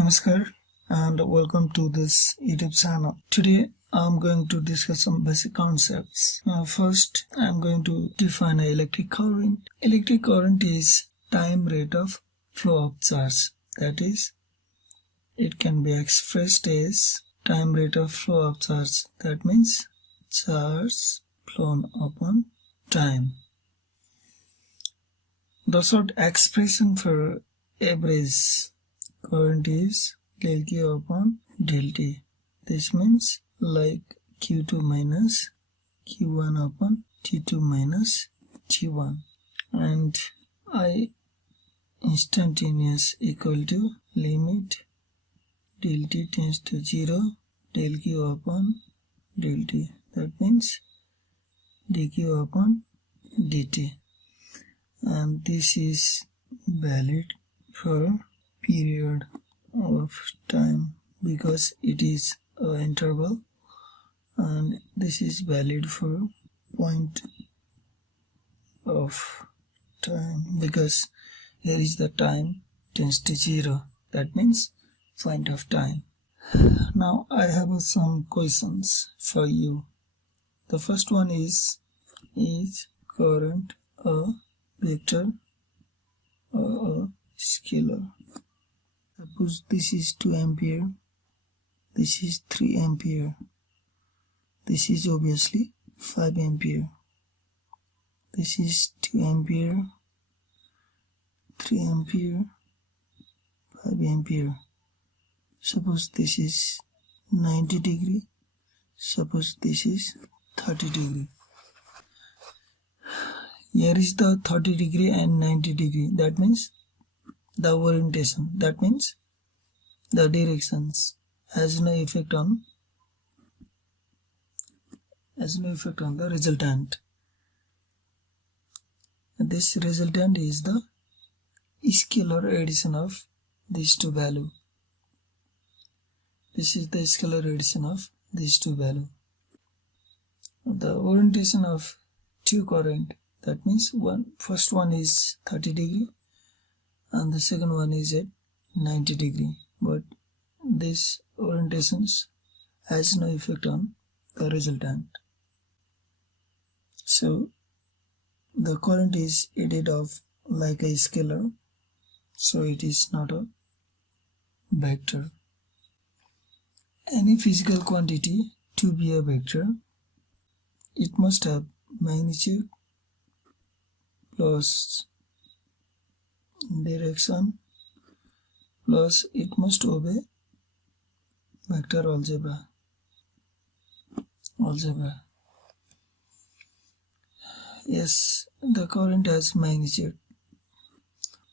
Namaskar and welcome to this YouTube channel. Today I'm going to discuss some basic concepts. First, I'm going to define an electric current. Electric current is time rate of flow of charge. That is, it can be expressed as time rate of flow of charge. That means charge flown upon time. The short expression for average current is del Q upon del T. This means like Q2 minus Q1 upon T2 minus T1, and I instantaneous equal to limit del T tends to 0 del Q upon del T. That means dQ upon dt, and this is valid for period of time because it is an interval, and this is valid for point of time because here is the time tends to 0. That means point of time. Now I have some questions for you. The first one is current a vector or a scalar? Suppose this is 2 ampere, this is 3 ampere, this is obviously 5 ampere, this is 2 ampere, 3 ampere, 5 ampere. Suppose this is 90 degree, suppose this is 30 degree. Here is the 30 degree and 90 degree. That means the orientation, that means the directions has no effect on the resultant. This resultant is the scalar addition of these two values. This is the scalar addition of these two values. The orientation of two current, that means first one is 30 degree and the second one is at 90 degree, but this orientations has no effect on the resultant. So the current is added of like a scalar, so it is not a vector. Any physical quantity to be a vector, it must have magnitude plus direction plus it must obey vector algebra. Yes, the current has magnitude.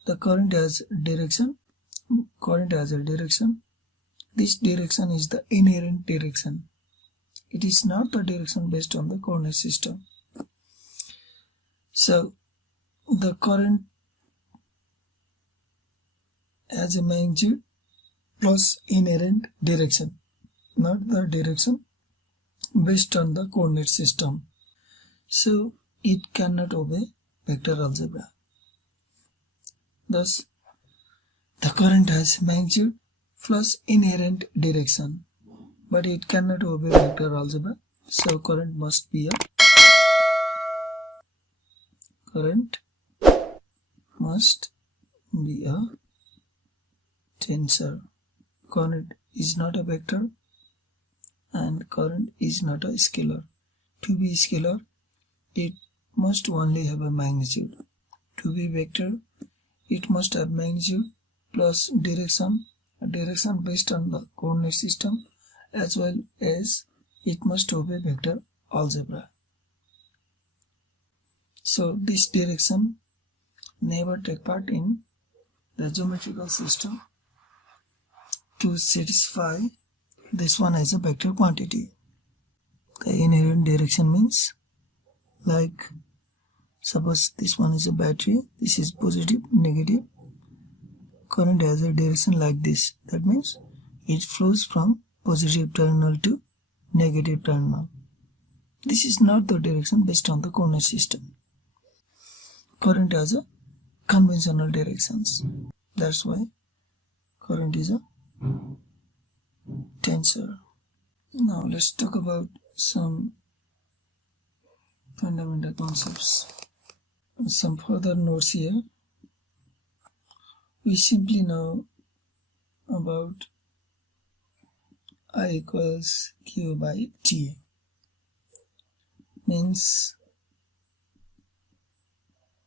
The current has direction. Current has a direction. This direction is the inherent direction. It is not the direction based on the coordinate system. So the current has a magnitude plus inherent direction, not the direction based on the coordinate system. So it cannot obey vector algebra. Thus, the current has magnitude plus inherent direction, but it cannot obey vector algebra. So current must be a tensor. Current is not a vector and current is not a scalar. To be scalar, it must only have a magnitude. To be vector, it must have magnitude plus direction based on the coordinate system, as well as it must obey vector algebra. So this direction never take part in the geometrical system to satisfy this one as a vector quantity. The inherent direction means, like suppose this one is a battery, this is positive, negative. Current has a direction like this. That means it flows from positive terminal to negative terminal. This is not the direction based on the coordinate system. Current has a conventional directions. That's why current is a tensor. Now let's talk about some fundamental concepts. Some further notes here. We simply know about I equals Q by T, means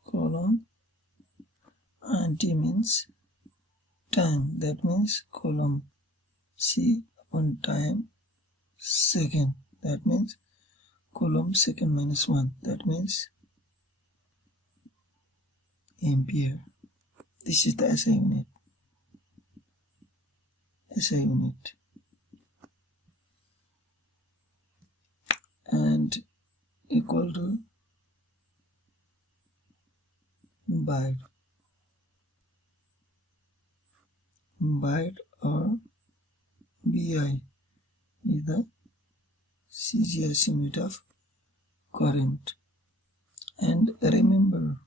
Coulomb, and T means time, that means Coulomb. C upon time second, that means Coulomb second minus 1, that means ampere. This is the SI unit. SI unit. And equal to byte. Byte or BI is the CGS unit of current. And remember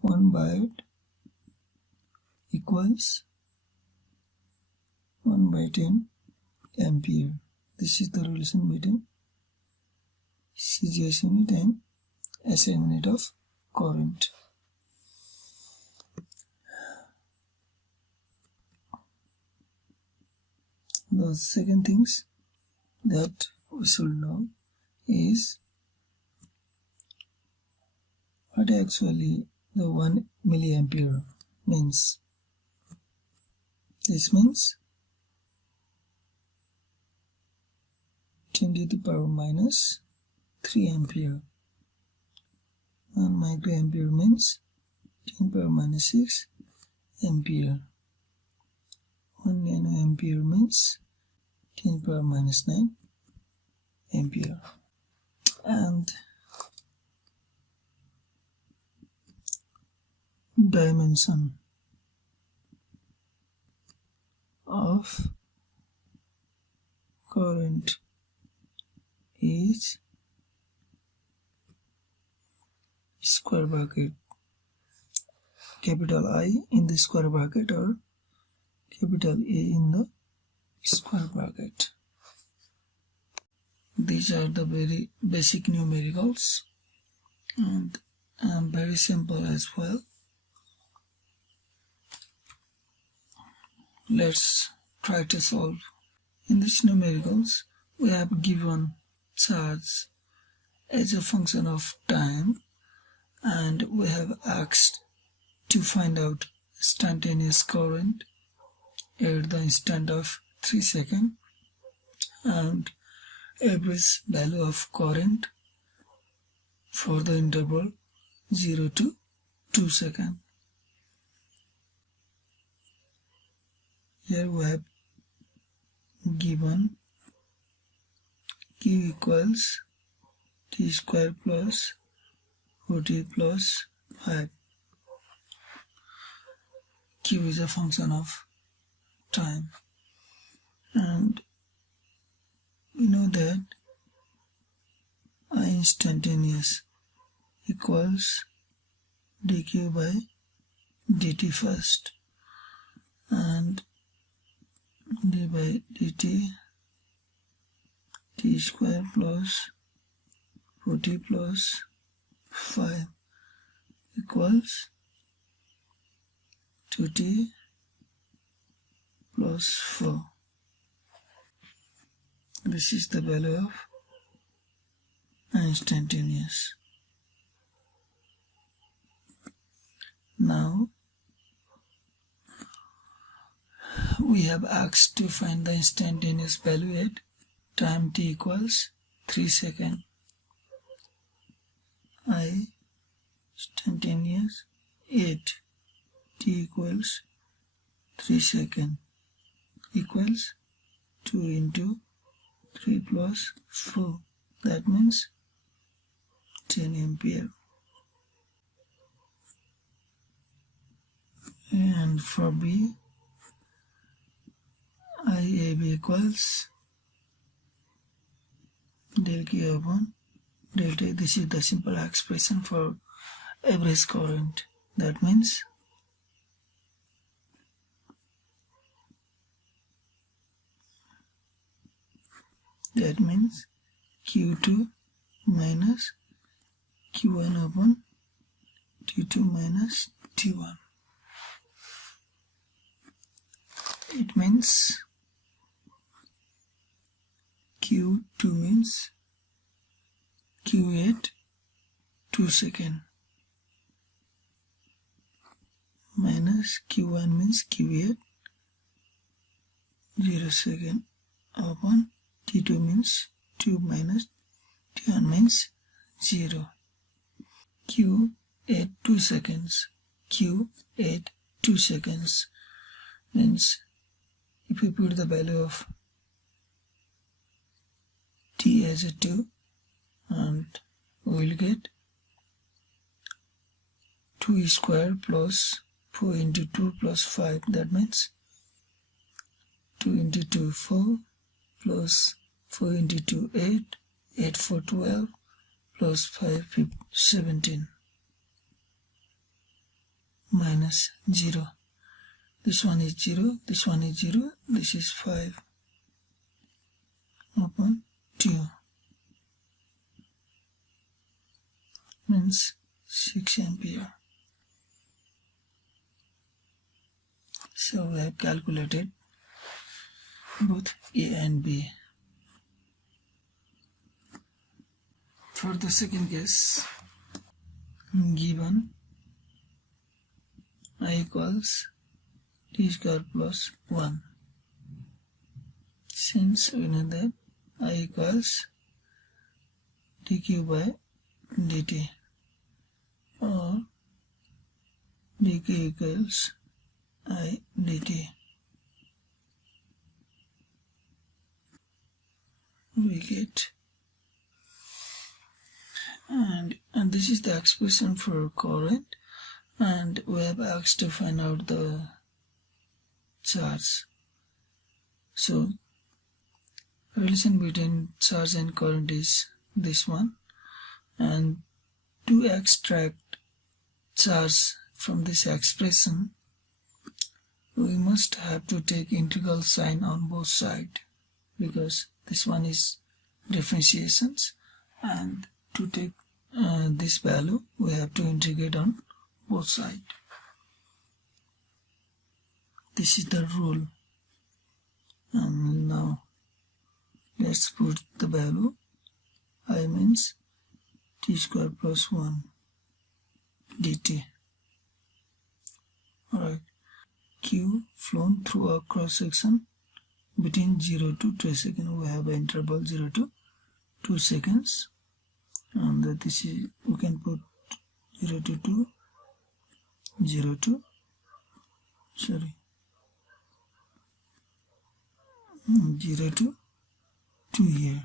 1 byte equals 1 by 10 ampere. This is the relation between CGS unit and SI unit of current. The second things that we should know is what actually the 1 milliampere means. This means 10 to the power minus 3 ampere. 1 microampere means 10 power minus 6 ampere. 1 nanoampere means 10 power minus 9 ampere. And dimension of current is square bracket, capital I in the square bracket or capital A in the square bracket. These are the very basic numericals and very simple as well. Let's try to solve. In these numericals, we have given charge as a function of time, and we have asked to find out instantaneous current at the instant of 3 seconds and average value of current for the interval 0 to 2 seconds. Here we have given Q equals T square plus 40 plus 5. Q is a function of time, and we know that I instantaneous equals dq by dt first, and d by dt t square plus 40 plus 5 equals 2t plus 4. This is the value of instantaneous. Now we have asked to find the instantaneous value at time t equals 3 seconds. I instantaneous 8 t equals 3 seconds equals 2 into 3 plus 4, that means 10 ampere. And for B, IAB equals del Q upon delta. This is the simple expression for average current. That means That means Q2 minus Q1 upon T2 minus T1. It means Q2 means Q8 2 seconds minus Q1 means Q8 0 second upon T2 means 2 minus T1 means 0. Q8 2 seconds. Q8 2 seconds means if we put the value of T as a 2, and we will get 2 square plus 4 into 2 plus 5. That means 2 into 2 4 plus 4 into 2 8, 8 4 12 plus 5 17 minus 0. This one is 0, this one is 0, this is 5 upon 2 means 6 ampere. So we have calculated both A and B. For the second case, given I equals T square plus 1. Since we know that I equals dq by dt or dq equals I dt, we get, and this is the expression for current, and we have asked to find out the charge. So relation between charge and current is this one, and to extract charge from this expression we must have to take integral sign on both sides, because this one is differentiations, and to take this value we have to integrate on both sides. This is the rule. And now let's put the value. I means T square plus 1 dt. Alright. Q flown through a cross section between 0 to 2 seconds. We have an interval 0 to 2 seconds, and this is, we can put 0 to 2, 0 to 0 to 2 here,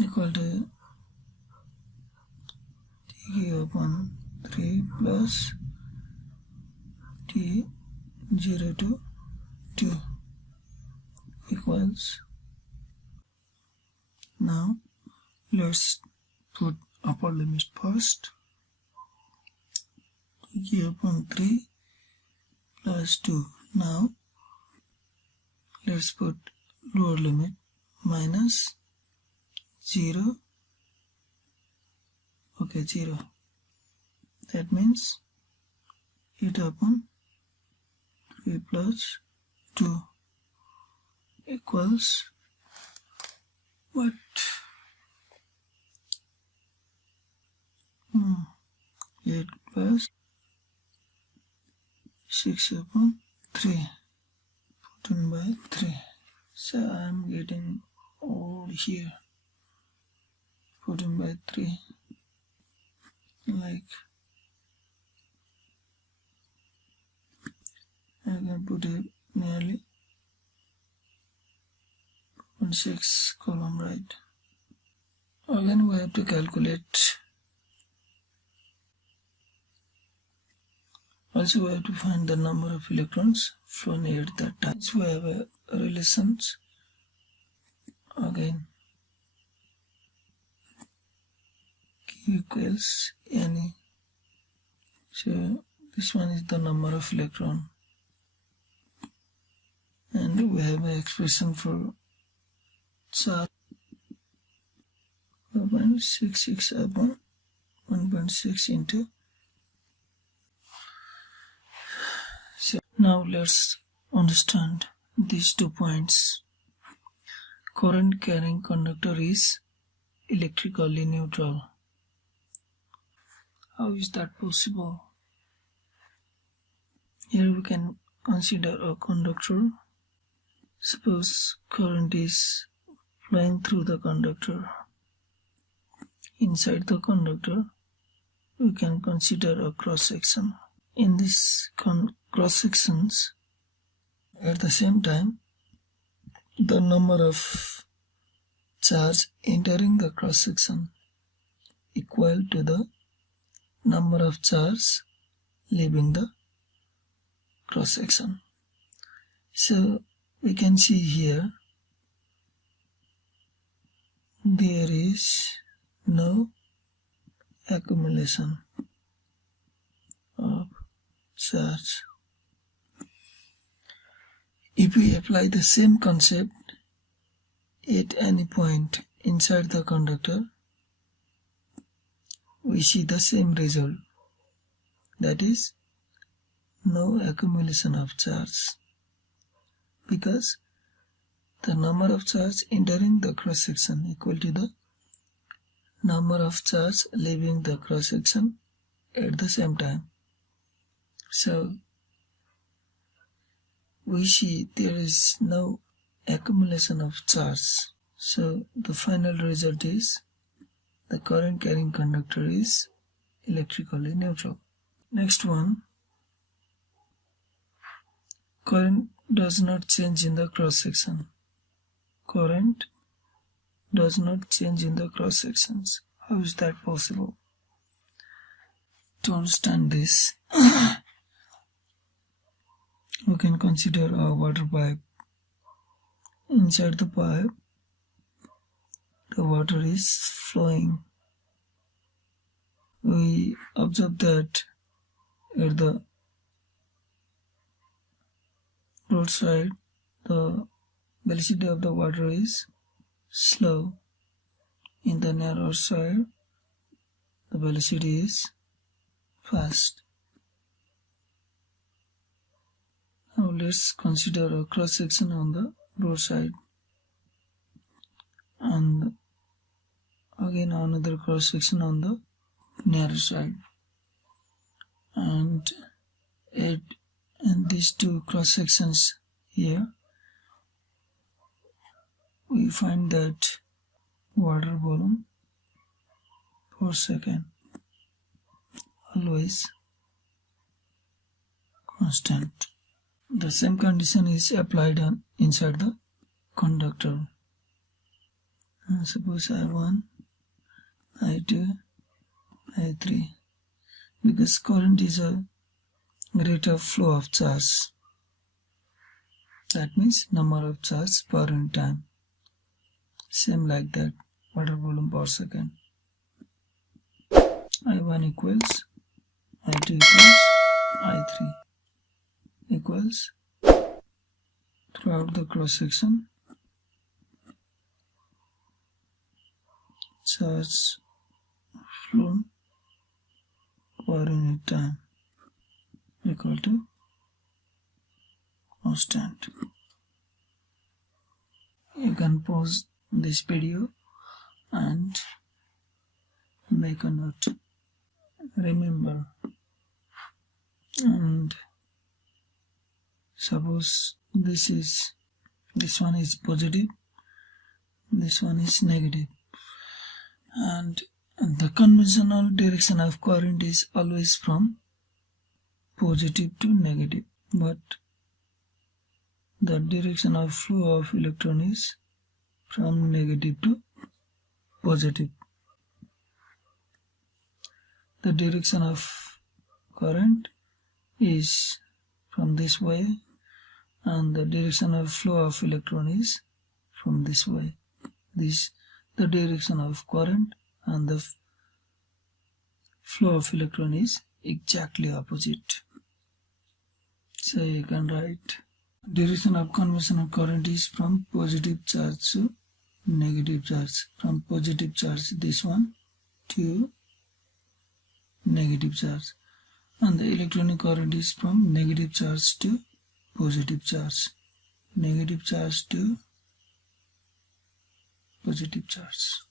equal to dq upon 3 plus t 0 to 2 equals. Now let's put upper limit first. dq upon 3 plus 2. Now let's put lower limit minus 0. Okay, 0. That means 8 upon 3 plus 2 equals what? 8 plus 6 upon 3 14 by 3. So I am getting all here 14 by 3, like I can put it nearly 6 column, right? Again we have to calculate. Also we have to find the number of electrons flown at that time. So we have a relations again. Q equals Ne. So this one is the number of electron, and we have an expression for charge 1.66 upon 1.6 into. So now let's understand these 2 points. Current carrying conductor is electrically neutral. How is that possible? Here we can consider a conductor. Suppose current is flowing through the conductor. Inside the conductor, we can consider a cross-section. In this cross-sections, at the same time, the number of charge entering the cross-section equal to the number of charge leaving the cross-section. So we can see here there is no accumulation of charge. If we apply the same concept at any point inside the conductor, we see the same result, that is, no accumulation of charge, because the number of charge entering the cross-section equal to the number of charge leaving the cross-section at the same time. So we see there is no accumulation of charge. So the final result is the current carrying conductor is electrically neutral. Next one, current does not change in the cross-section. Current does not change in the cross-sections. How is that possible? To understand this, we can consider a water pipe. Inside the pipe, the water is flowing. We observe that at the roadside, the velocity of the water is slow. In the narrow side, the velocity is fast. Now let's consider a cross-section on the roadside, and again another cross-section on the narrow side, and these two cross-sections here, we find that water volume per second always constant. The same condition is applied inside the conductor. Suppose I1, I2, I3. Because current is a rate of flow of charge. That means number of charge per unit time. Same like that, water volume per second. I1 equals I2 equals I3 equals, throughout the cross section, charge flown per unit time equal to constant. You can pause this video and make a note. Remember, and suppose this one is positive, this one is negative, and the conventional direction of current is always from positive to negative, but the direction of flow of electron is from negative to positive. The direction of current is from this way, and the direction of flow of electron is from this way. The direction of current and the flow of electron is exactly opposite. So you can write Direction of conversion of current is from positive charge to negative charge. From positive charge, this one, to negative charge. And the electronic current is from negative charge to positive charge. Negative charge to positive charge.